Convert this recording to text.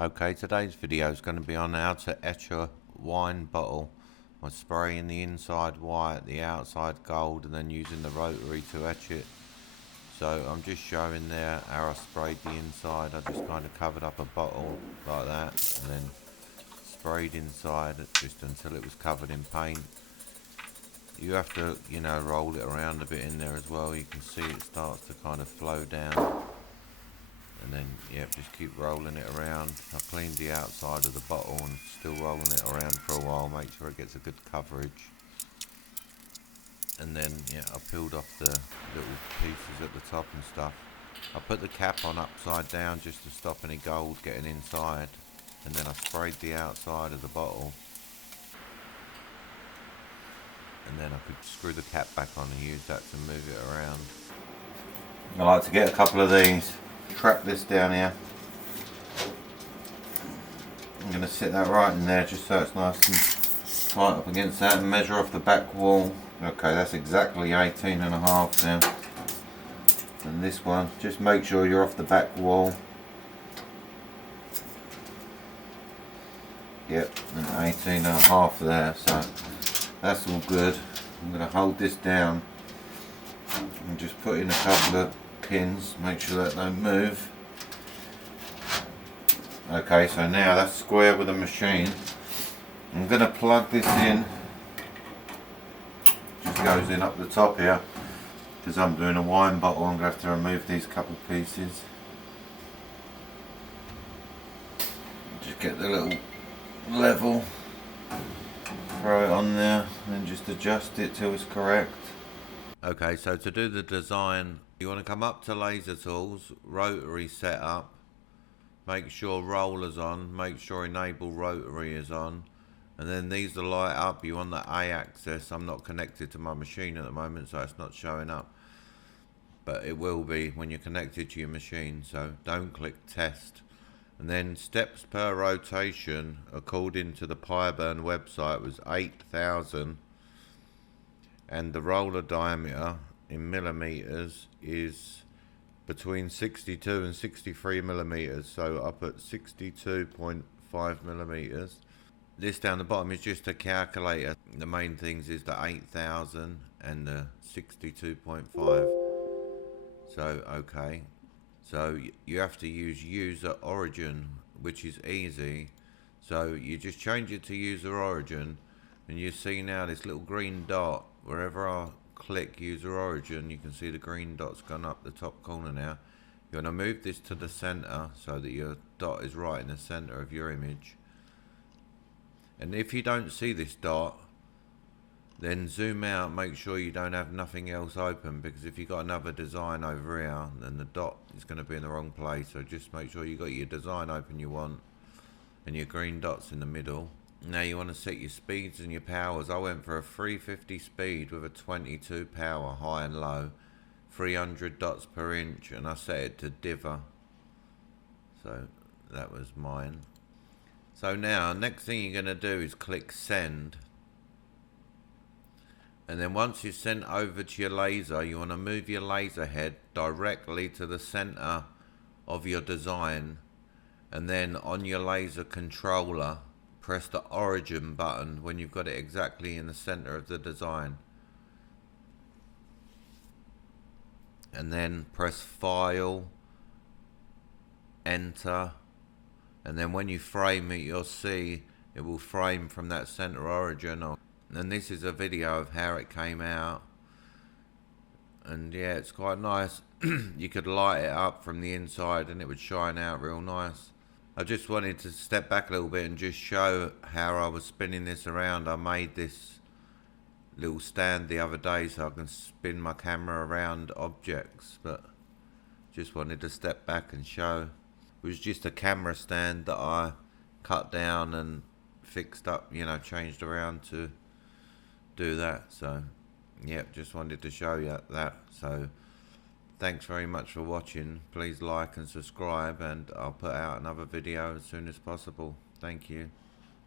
Okay, today's video is going to be on how to etch a wine bottle by spraying the inside white, the outside gold, and then using the rotary to etch it. So I'm just showing there how I sprayed the inside. I just kind of covered up a bottle like that and then sprayed inside just until it was covered in paint. You have to, roll it around a bit in there as well. You can see it starts to kind of flow down. And then, just keep rolling it around. I cleaned the outside of the bottle and still rolling it around for a while, make sure it gets a good coverage. And then, I peeled off the little pieces at the top and stuff. I put the cap on upside down just to stop any gold getting inside. And then I sprayed the outside of the bottle. And then I could screw the cap back on and use that to move it around. I like to get a couple of these. Trap this down here. I'm going to sit that right in there just so it's nice and tight up against that, and measure off the back wall. Okay, that's exactly 18.5 now. And this one, just make sure you're off the back wall. Yep, and 18.5 there, so that's all good. I'm going to hold this down and just put in a couple of pins, make sure that don't move. Okay, so now that's square with the machine. I'm going to plug this in. Just goes in up the top here. Because I'm doing a wine bottle, I'm going to have to remove these couple pieces. Just get the little level, throw it on there, and just adjust it till it's correct. Okay, so to do the design, you want to come up to Laser Tools, Rotary Setup, make sure Roller's on, make sure Enable Rotary is on, and then these will light up. You want the A axis. I'm not connected to my machine at the moment, so it's not showing up, but it will be when you're connected to your machine, so don't click Test. And then steps per rotation, according to the PiBurn website, was 8,000. And the roller diameter in millimeters is between 62 and 63 millimeters, so up at 62.5 millimeters. This down the bottom is just a calculator. The main things is the 8,000 and the 62.5. So okay, so you have to use user origin, which is easy. So you just change it to user origin, and you see now this little green dot. Wherever I click user origin, you can see the green dot's gone up the top corner now. You want to move this to the center so that your dot is right in the center of your image. And if you don't see this dot, then zoom out, make sure you don't have nothing else open, because if you've got another design over here, then the dot is going to be in the wrong place. So just make sure you've got your design open you want, and your green dot's in the middle. Now you want to set your speeds and your powers. I went for a 350 speed with a 22 power, high and low, 300 dots per inch, and I set it to diver. So that was mine. So now, next thing you're going to do is click send. And then once you've sent over to your laser, you want to move your laser head directly to the center of your design. And then on your laser controller, press the origin button when you've got it exactly in the center of the design. And then press File, Enter, and then when you frame it, you'll see it will frame from that center origin. And this is a video of how it came out. And yeah, it's quite nice. You could light it up from the inside and it would shine out real nice. I just wanted to step back a little bit and just show how I was spinning this around. I made this little stand the other day so I can spin my camera around objects, but just wanted to step back and show. It was just a camera stand that I cut down and fixed up, changed around to do that. So yep, just wanted to show you that. So thanks very much for watching. Please like and subscribe, and I'll put out another video as soon as possible. Thank you.